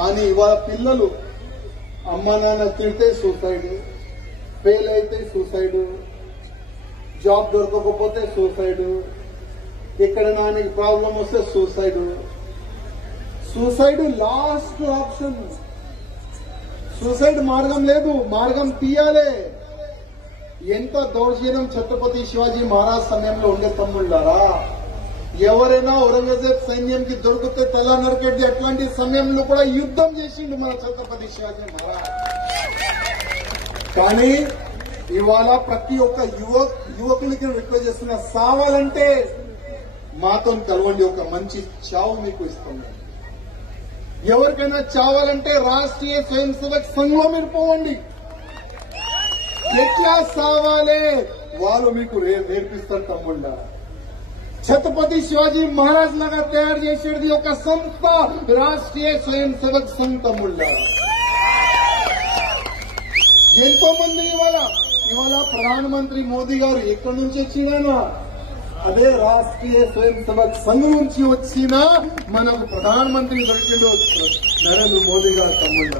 కానీ ఇవాళ పిల్లలు అమ్మ నాన్న తిడితే సూసైడ్, ఫెయిల్ అయితే సూసైడ్, జాబ్ దొరకకపోతే సూసైడ్, ఇక్కడ నానికి ప్రాబ్లం వస్తే suicide. Suicide last option. Suicide మార్గం లేదు, మార్గం తీయాలే. ఎంత దౌర్జన్యం ఛత్రపతి శివాజీ మహారాజ్ సమయంలో ఉండే తమ్ముళ్ళారా. ఎవరైనా ఔరంగజేబ్ సైన్యంకి దొరికితే తల నరికెట్టి అట్లాంటి సమయంలో కూడా యుద్ధం చేసిండు మన ఛత్రపతి శివాజీ మహారాజ్. కానీ ఇవాళ ప్రతి ఒక్క యువకులకి రిక్వెస్ట్ చేస్తున్నా, సావాలంటే మాతో కలవండి, ఒక మంచి చావు మీకు ఇస్తాం. ఎవరికైనా చావాలంటే రాష్ట్రీయ స్వయం సేవక్ సంఘంలో మీరు పోవండి. ఎట్లా సావాలే వాళ్ళు మీకు నేర్పిస్తారు తమ్ముళ్ళ. ఛత్రపతి శివాజీ మహారాజ్ లాగా తయారు చేసేది ఒక సంస్థ రాష్ట్రీయ స్వయం సేవక్ సంఘ్ తమ్ముళ్ళ. ఎంతో మంది ఇవాళ ప్రధానమంత్రి మోదీ గారు ఎక్కడి నుంచి వచ్చినా అదే రాష్ట్రీయ స్వయం సేవక్ సంఘ్ నుంచి వచ్చిన మనకు ప్రధానమంత్రి దొరికిండు నరేంద్ర మోదీ గారు తమ్ముళ్ళ.